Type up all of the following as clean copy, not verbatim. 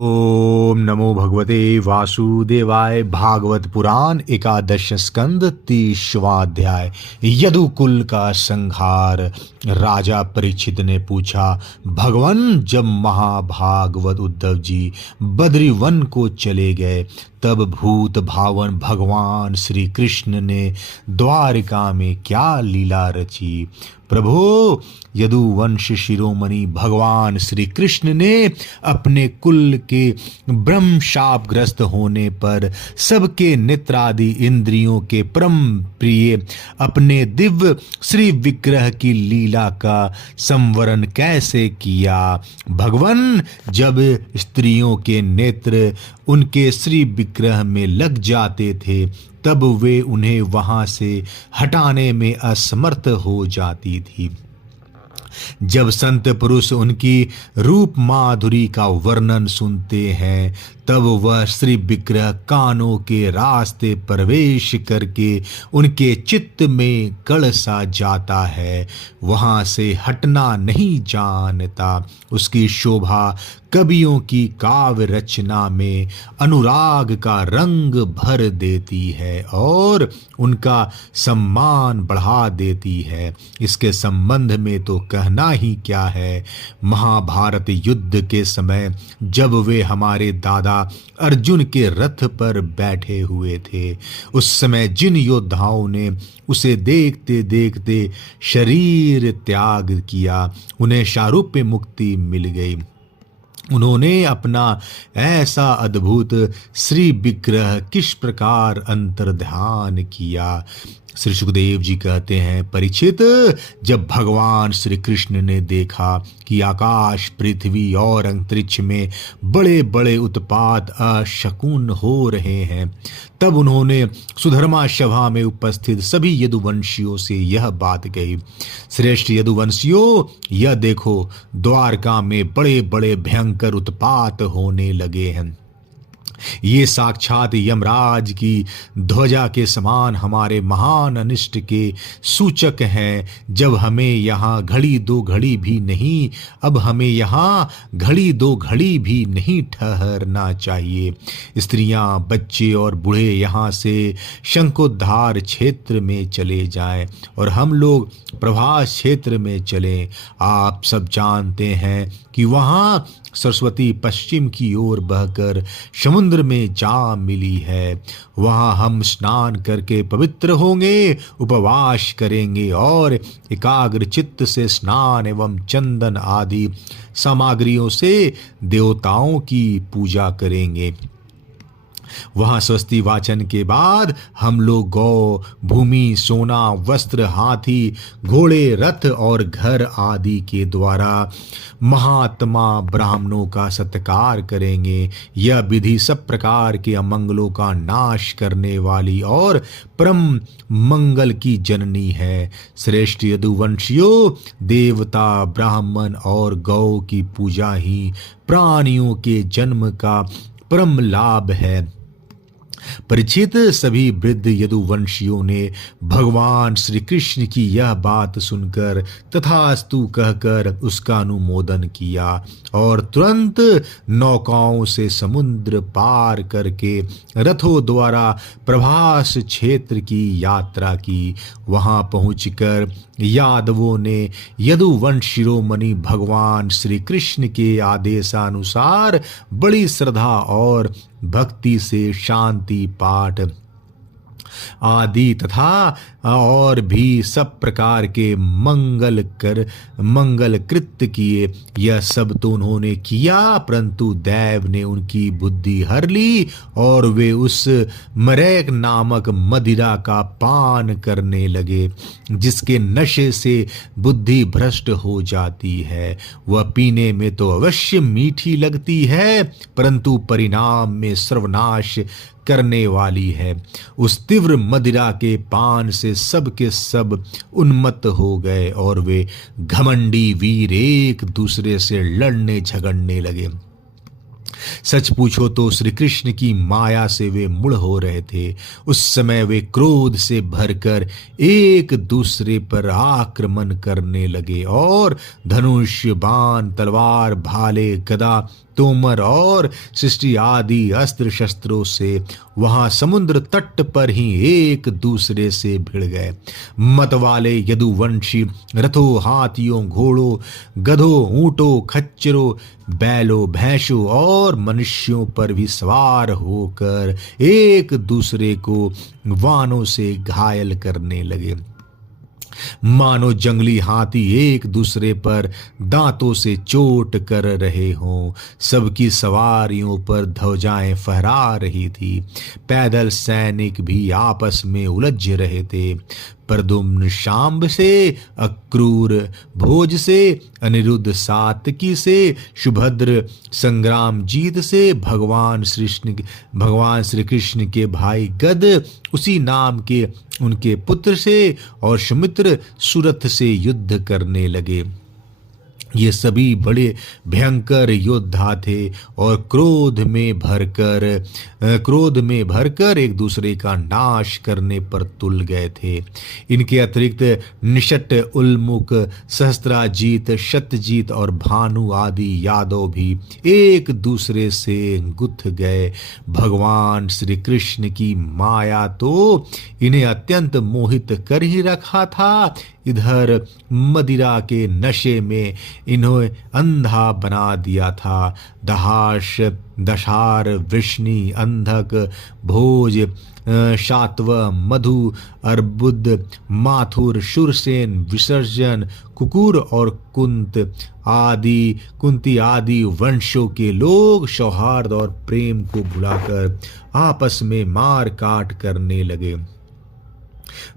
ओम नमो भगवते वासुदेवाय। भागवत पुराण एकादश स्कंद 30वां अध्याय। यदुकुल का संहार। राजा परीक्षित ने पूछा, भगवान, जब महाभागवत उद्धव जी बद्री वन को चले गए तब भूत भावन भगवान श्री कृष्ण ने द्वारिका में क्या लीला रची। प्रभो, यदुवंश शिरोमणि भगवान श्री कृष्ण ने अपने कुल के ब्रह्म शापग्रस्त होने पर सबके नेत्रादि इंद्रियों के परम प्रिय अपने दिव्य श्री विग्रह की लीला का संवरण कैसे किया। भगवान, जब स्त्रियों के नेत्र उनके श्री विग्रह में लग जाते थे तब वे उन्हें वहां से हटाने में असमर्थ हो जाती थी। जब संत पुरुष उनकी रूप माधुरी का वर्णन सुनते हैं तब वह श्री विग्रह कानों के रास्ते प्रवेश करके उनके चित्त में गड़ सा जाता है, वहां से हटना नहीं जानता। उसकी शोभा कवियों की काव्य रचना में अनुराग का रंग भर देती है और उनका सम्मान बढ़ा देती है। इसके संबंध में तो कहना ही क्या है। महाभारत युद्ध के समय जब वे हमारे दादा अर्जुन के रथ पर बैठे हुए थे, उस समय जिन योद्धाओं ने उसे देखते देखते शरीर त्याग किया, उन्हें शारूप्य मुक्ति मिल गई। उन्होंने अपना ऐसा अद्भुत श्री विग्रह किस प्रकार अंतर्ध्यान किया। श्री सुखदेव जी कहते हैं, परीक्षित, जब भगवान श्री कृष्ण ने देखा कि आकाश, पृथ्वी और अंतरिक्ष में बड़े बड़े उत्पात अशकुन हो रहे हैं, तब उन्होंने सुधर्मा सभा में उपस्थित सभी यदुवंशियों से यह बात कही। श्रेष्ठ यदुवंशियों, यह देखो, द्वारका में बड़े बड़े भयंकर उत्पात होने लगे हैं। ये साक्षात यमराज की ध्वजा के समान हमारे महान अनिष्ट के सूचक हैं। जब हमें यहाँ घड़ी दो घड़ी भी नहीं, अब हमें यहाँ घड़ी दो घड़ी भी नहीं ठहरना चाहिए। स्त्रियां, बच्चे और बूढ़े यहाँ से शंखोद्धार क्षेत्र में चले जाएं और हम लोग प्रभास क्षेत्र में चलें। आप सब जानते हैं कि वहाँ सरस्वती पश्चिम की ओर बहकर समुद्र में जा मिली है। वहाँ हम स्नान करके पवित्र होंगे, उपवास करेंगे और एकाग्र चित्त से स्नान एवं चंदन आदि सामग्रियों से देवताओं की पूजा करेंगे। वहां स्वस्ति वाचन के बाद हम लोग गौ, भूमि, सोना, वस्त्र, हाथी, घोड़े, रथ और घर आदि के द्वारा महात्मा ब्राह्मणों का सत्कार करेंगे। यह विधि सब प्रकार के अमंगलों का नाश करने वाली और परम मंगल की जननी है। श्रेष्ठ यदुवंशियों, देवता, ब्राह्मण और गौ की पूजा ही प्राणियों के जन्म का परम लाभ है। परीक्षित, सभी वृद्ध यदुवंशियों ने भगवान श्री कृष्ण की यह बात सुनकर तथास्तु कहकर उसका अनुमोदन किया और तुरंत नौकाओं से समुद्र पार करके रथों द्वारा प्रभास क्षेत्र की यात्रा की। वहां पहुंचकर यादवों ने यदुवंश शिरोमणि भगवान श्री कृष्ण के आदेशानुसार बड़ी श्रद्धा और भक्ति से शांति पाठ आदि तथा और भी सब प्रकार के मंगल कृत्य किए। यह सब तो उन्होंने किया, परंतु दैव ने उनकी बुद्धि हर ली और वे उस मरेक नामक मदिरा का पान करने लगे, जिसके नशे से बुद्धि भ्रष्ट हो जाती है। वह पीने में तो अवश्य मीठी लगती है, परंतु परिणाम में सर्वनाश करने वाली है। उस तीव्र मदिरा के पान से सब के सब उन्मत्त हो गए और वे घमंडी वीर एक दूसरे से लड़ने झगड़ने लगे। सच पूछो तो श्री कृष्ण की माया से वे मुड़ हो रहे थे। उस समय वे क्रोध से भरकर एक दूसरे पर आक्रमण करने लगे और धनुष, बाण, तलवार, भाले, गदा तोमर और सृष्टि आदि अस्त्र शस्त्रों से वहां समुद्र तट पर ही एक दूसरे से भिड़ गए। मतवाले यदुवंशी रथों, हाथियों, घोड़ों, गधों, ऊंटों, खच्चरों, बैलों, भैंसों और मनुष्यों पर भी सवार होकर एक दूसरे को वानों से घायल करने लगे, मानो जंगली हाथी एक दूसरे पर दांतों से चोट कर रहे हों। सबकी सवारियों पर ध्वजाएं फहरा रही थी। पैदल सैनिक भी आपस में उलझ रहे थे। प्रद्युम्न शांब से, अक्रूर भोज से, अनिरुद्ध सात्विकी से, सुभद्र संग्रामजीत से, भगवान श्री कृष्ण के भाई गद उसी नाम के उनके पुत्र से और सुमित्र सुरथ से युद्ध करने लगे। ये सभी बड़े भयंकर योद्धा थे और क्रोध में भरकर एक दूसरे का नाश करने पर तुल गए थे। इनके अतिरिक्त निषट, उल्मुख, सहस्त्राजीत, शतजीत और भानु आदि यादव भी एक दूसरे से गुथ गए। भगवान श्री कृष्ण की माया तो इन्हें अत्यंत मोहित कर ही रखा था। इधर मदिरा के नशे में इन्हें अंधा बना दिया था। दशार, वृष्णि, अंधक, भोज, शातव, मधु, अर्बुद, माथुर, शूरसेन, विसर्जन, कुकुर और कुंती आदि वंशों के लोग सौहार्द और प्रेम को भुलाकर आपस में मार काट करने लगे।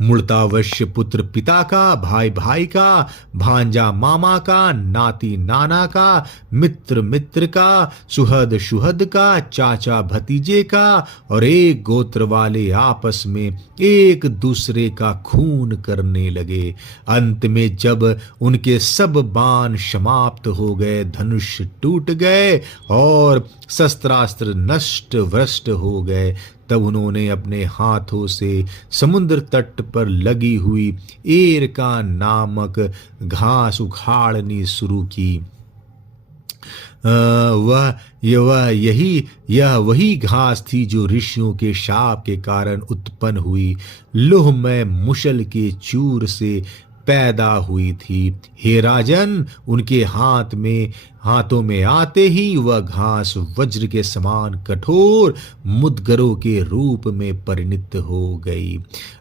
मूर्तावश्य पुत्र पिता का, भाई भाई का, भांजा मामा का, नाती नाना का, मित्र का, सुहद सुहद का, चाचा भतीजे का और एक गोत्र वाले आपस में एक दूसरे का खून करने लगे। अंत में जब उनके सब बाण समाप्त हो गए, धनुष टूट गए और शस्त्रास्त्र नष्ट भ्रष्ट हो गए, तब उन्होंने अपने हाथों से समुद्र तट पर लगी हुई एरका नामक घास उखाड़नी शुरू की। यह वही घास थी जो ऋषियों के शाप के कारण उत्पन्न हुई, लोहमय मुशल के चूर से पैदा हुई थी। हे राजन, उनके हाथों में आते ही वह घास वज्र के समान कठोर मुद्गरों के रूप में परिणत हो गई।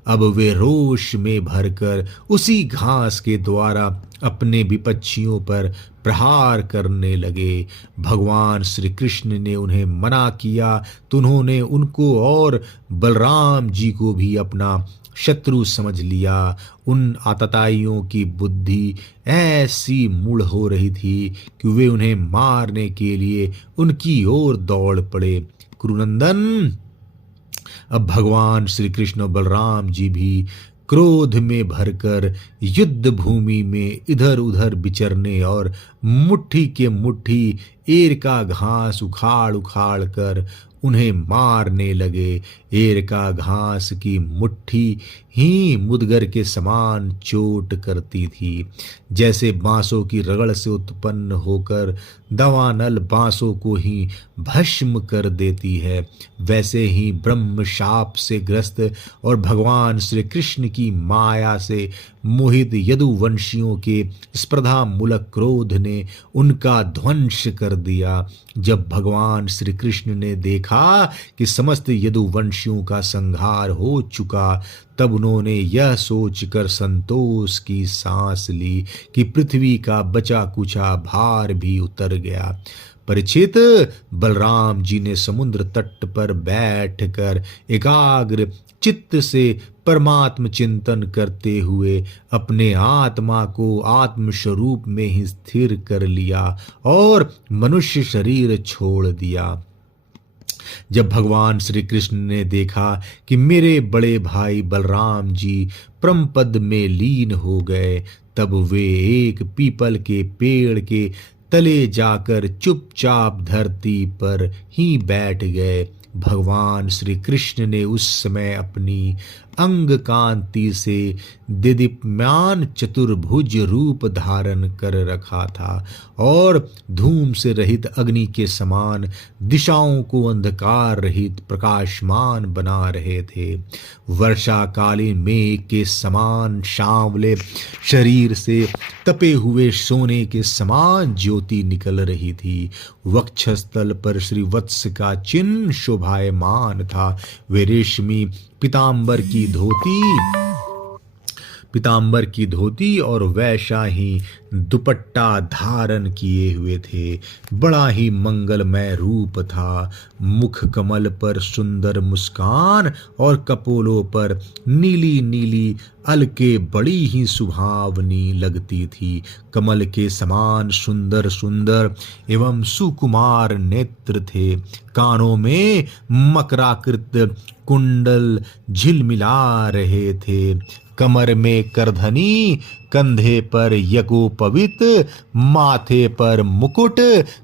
अब वे रोष में भरकर उसी घास के द्वारा अपने विपक्षियों पर प्रहार करने लगे। भगवान श्री कृष्ण ने उन्हें मना किया तो उन्होंने उनको और बलराम जी को भी अपना शत्रु समझ लिया। उन आतताइयों की बुद्धि ऐसी मूढ़ हो रही थी कि वे उन्हें मारने के लिए उनकी ओर दौड़ पड़े। कुरुनंदन, अब भगवान श्री कृष्ण और बलराम जी भी क्रोध में भरकर युद्ध भूमि में इधर उधर विचरने और मुट्ठी के मुट्ठी एरका घास उखाड़ उखाड़ कर उन्हें मारने लगे। एरका घास की मुट्ठी ही मुदगर के समान चोट करती थी। जैसे बांसों की रगड़ से उत्पन्न होकर दवानल बांसों को ही भस्म कर देती है, वैसे ही ब्रह्म शाप से ग्रस्त और भगवान श्री कृष्ण की माया से मोहित यदुवंशियों के स्पर्धा मूलक क्रोध ने उनका ध्वंस कर दिया। जब भगवान श्री कृष्ण ने देखा कि समस्त यदुवंशियों का संहार हो चुका, तब उन्होंने यह सोचकर संतोष की सांस ली कि पृथ्वी का बचा कुचा भार भी उतर गया। परीक्षित, बलराम जी ने समुद्र तट पर बैठकर एकाग्र चित्त से परमात्म चिंतन करते हुए अपने आत्मा को आत्म स्वरूप में ही स्थिर कर लिया और मनुष्य शरीर छोड़ दिया। जब भगवान श्री कृष्ण ने देखा कि मेरे बड़े भाई बलराम जी परम पद में लीन हो गए, तब वे एक पीपल के पेड़ के तले जाकर चुपचाप धरती पर ही बैठ गए। भगवान श्री कृष्ण ने उस समय अपनी अंग कांति से दिदीप्यमान चतुर्भुज रूप धारण कर रखा था और धूम से रहित अग्नि के समान दिशाओं को अंधकार रहित प्रकाशमान बना रहे थे। वर्षाकालीन मेघ के समान सांवले शरीर से तपे हुए सोने के समान ज्योति निकल रही थी। वक्षस्थल पर श्री वत्स का चिन्ह शोभायमान था। वे रेशमी पीतांबर की धोती और वैसा ही दुपट्टा धारण किए हुए थे। बड़ा ही मंगलमय रूप था। मुख कमल पर सुंदर मुस्कान और कपोलों पर नीली नीली अलके बड़ी ही सुहावनी लगती थी। कमल के समान सुंदर सुंदर एवं सुकुमार नेत्र थे। कानों में मकराकृत कुंडल झिलमिला रहे थे। कमर में करधनी, कंधे पर यज्ञोपवीत, माथे पर मुकुट,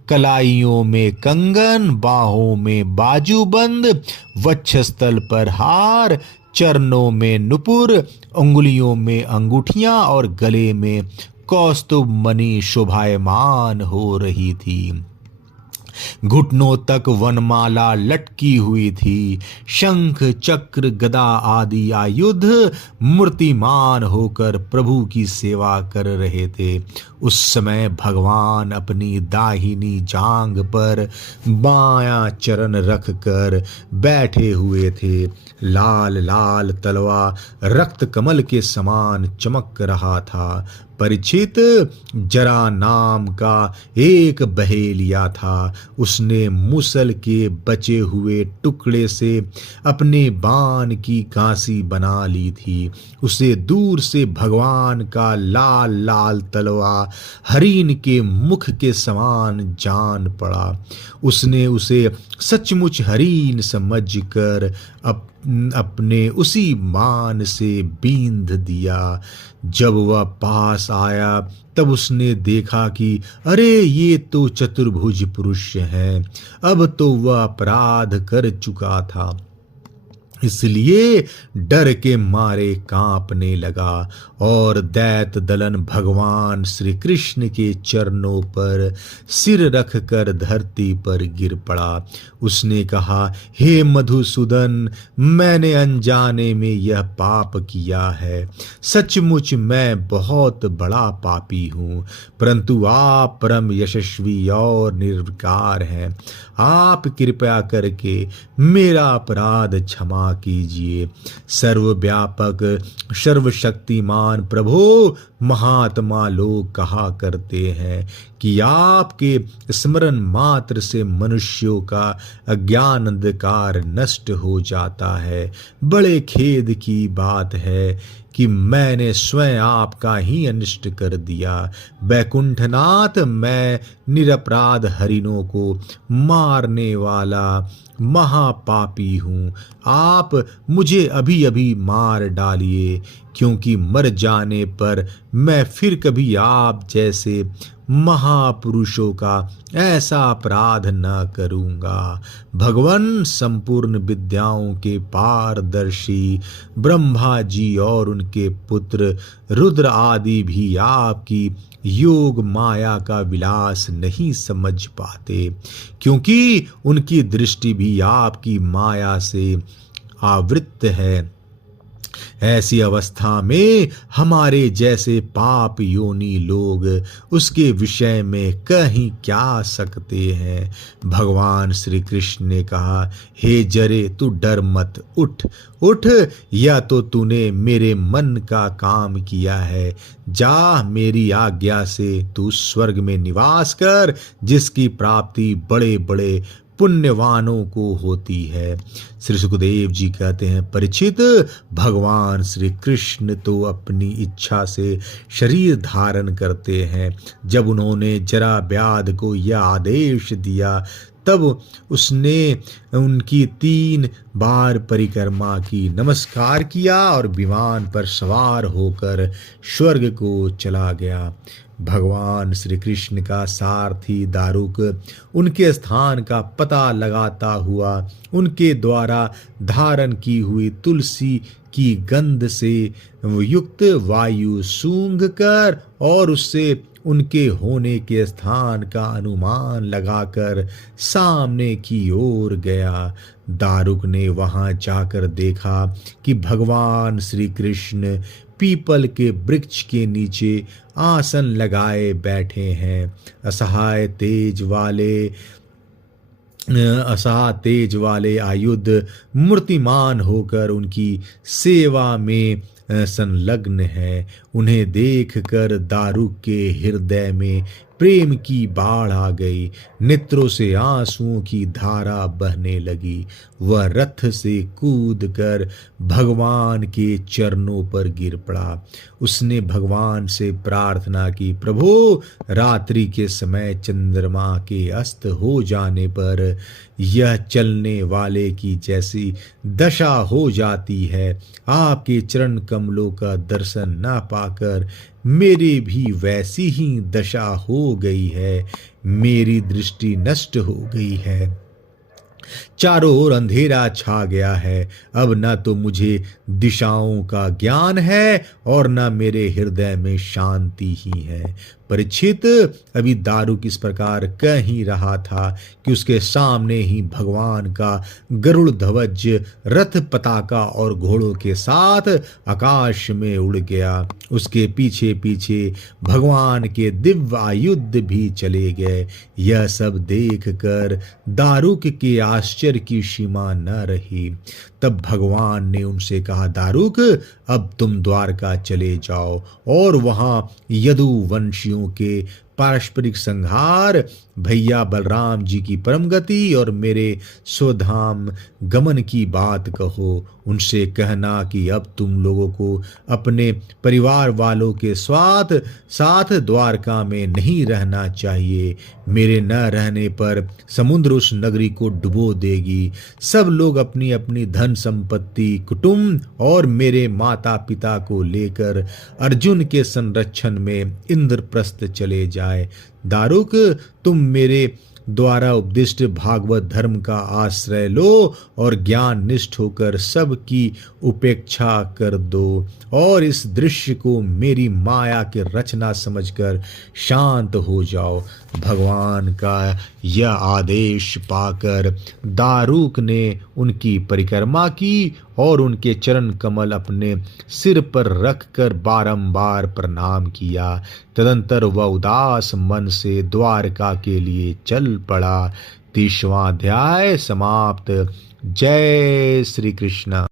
कलाइयों में कंगन, बाहों में बाजूबंद, वक्षस्थल पर हार, चरणों में नुपुर, उंगलियों में अंगूठियां और गले में कौस्तुभ मणि शोभायमान हो रही थी। घुटनों तक वनमाला लटकी हुई थी। शंख चक्र गदा आदि आयुध मूर्तिमान होकर प्रभु की सेवा कर रहे थे। उस समय भगवान अपनी दाहिनी जांघ पर बायां चरण रख कर बैठे हुए थे। लाल लाल तलवा रक्त कमल के समान चमक रहा था। परीक्षित जरा नाम का एक बहेलिया था। उसने मूसल के बचे हुए टुकड़े से अपने बाण की कांसी बना ली थी। उसे दूर से भगवान का लाल लाल तलवा हरिण के मुख के समान जान पड़ा। उसने उसे सचमुच हरिण समझकर अपने उसी मान से बींध दिया। जब वह पास आया तब उसने देखा कि अरे ये तो चतुर्भुज पुरुष हैं। अब तो वह अपराध कर चुका था, इसलिए डर के मारे कांपने लगा और दैत्य दलन भगवान श्री कृष्ण के चरणों पर सिर रखकर धरती पर गिर पड़ा। उसने कहा, हे मधुसूदन, मैंने अनजाने में यह पाप किया है। सचमुच मैं बहुत बड़ा पापी हूँ, परंतु आप परम यशस्वी और निर्विकार हैं। आप कृपया करके मेरा अपराध क्षमा कीजिए। सर्वव्यापक सर्वशक्तिमान प्रभु, महात्मा लोग कहा करते हैं कि आपके स्मरण मात्र से मनुष्यों का अज्ञान अंधकार नष्ट हो जाता है। बड़े खेद की बात है कि मैंने स्वयं आपका ही अनिष्ट कर दिया। वैकुंठनाथ, मैं निरपराध हरिणों को मारने वाला महापापी हूँ। आप मुझे अभी अभी मार डालिए, क्योंकि मर जाने पर मैं फिर कभी आप जैसे महापुरुषों का ऐसा अपराध न करूँगा। भगवान संपूर्ण विद्याओं के पारदर्शी ब्रह्मा जी और उनके पुत्र रुद्र आदि भी आपकी योग माया का विलास नहीं समझ पाते, क्योंकि उनकी दृष्टि भी आपकी माया से आवृत है। ऐसी अवस्था में हमारे जैसे पाप योनि लोग उसके विषय में कहीं क्या सकते हैं। भगवान श्री कृष्ण ने कहा, हे जरे, तू डर मत, उठ उठ, या तो तूने मेरे मन का काम किया है। जा, मेरी आज्ञा से तू स्वर्ग में निवास कर, जिसकी प्राप्ति बड़े बड़े पुण्यवानों को होती है। श्री सुखदेव जी कहते हैं, परीक्षित, भगवान श्री कृष्ण तो अपनी इच्छा से शरीर धारण करते हैं। जब उन्होंने जरा व्याध को यह आदेश दिया तब उसने उनकी 3 बार परिक्रमा की, नमस्कार किया और विमान पर सवार होकर स्वर्ग को चला गया। भगवान श्री कृष्ण का सारथी दारुक उनके स्थान का पता लगाता हुआ उनके द्वारा धारण की हुई तुलसी की गंध से युक्त वायु सूंघ कर और उससे उनके होने के स्थान का अनुमान लगाकर सामने की ओर गया। दारुक ने वहां जाकर देखा कि भगवान श्री कृष्ण पीपल के वृक्ष के नीचे आसन लगाए बैठे हैं। असहाय तेज वाले आयुध मूर्तिमान होकर उनकी सेवा में संलग्न है। उन्हें देखकर दारुक के हृदय में प्रेम की बाढ़ आ गई, नेत्रों से आंसुओं की धारा बहने लगी। वह रथ से कूदकर भगवान के चरणों पर गिर पड़ा। उसने भगवान से प्रार्थना की, प्रभु, रात्रि के समय चंद्रमा के अस्त हो जाने पर यह चलने वाले की जैसी दशा हो जाती है, आपके चरण कमलों का दर्शन न पाकर मेरी भी वैसी ही दशा हो गई है। मेरी दृष्टि नष्ट हो गई है, चारों ओर अंधेरा छा गया है। अब न तो मुझे दिशाओं का ज्ञान है और न मेरे हृदय में शांति ही है। परीक्षित, अभी दारुक इस प्रकार कह ही रहा था कि उसके सामने ही भगवान का गरुड़ ध्वज रथ पताका और घोड़ों के साथ आकाश में उड़ गया। उसके पीछे पीछे भगवान के दिव्य आयुध भी चले गए। यह सब देखकर दारुक के आश्चर्य की सीमा न रही। तब भगवान ने उनसे कहा, दारुक, अब तुम द्वारका चले जाओ और वहां यदुवंशियों के पारस्परिक संहार, भैया बलराम जी की परम गति और मेरे स्वधाम गमन की बात कहो। उनसे कहना कि अब तुम लोगों को अपने परिवार वालों के साथ द्वारका में नहीं रहना चाहिए। मेरे न रहने पर समुद्र उस नगरी को डुबो देगी। सब लोग अपनी अपनी धन संपत्ति, कुटुंब और मेरे माता पिता को लेकर अर्जुन के संरक्षण में इंद्रप्रस्थ चले जाए। दारुक, तुम मेरे द्वारा उपदिष्ट भागवत धर्म का आश्रय लो और ज्ञान निष्ठ होकर सबकी उपेक्षा कर दो और इस दृश्य को मेरी माया की रचना समझकर शांत हो जाओ। भगवान का यह आदेश पाकर दारुक ने उनकी परिक्रमा की और उनके चरण कमल अपने सिर पर रखकर बारंबार प्रणाम किया। तदंतर वह उदास मन से द्वारका के लिए चल पड़ा। 30वां अध्याय समाप्त। जय श्री कृष्ण।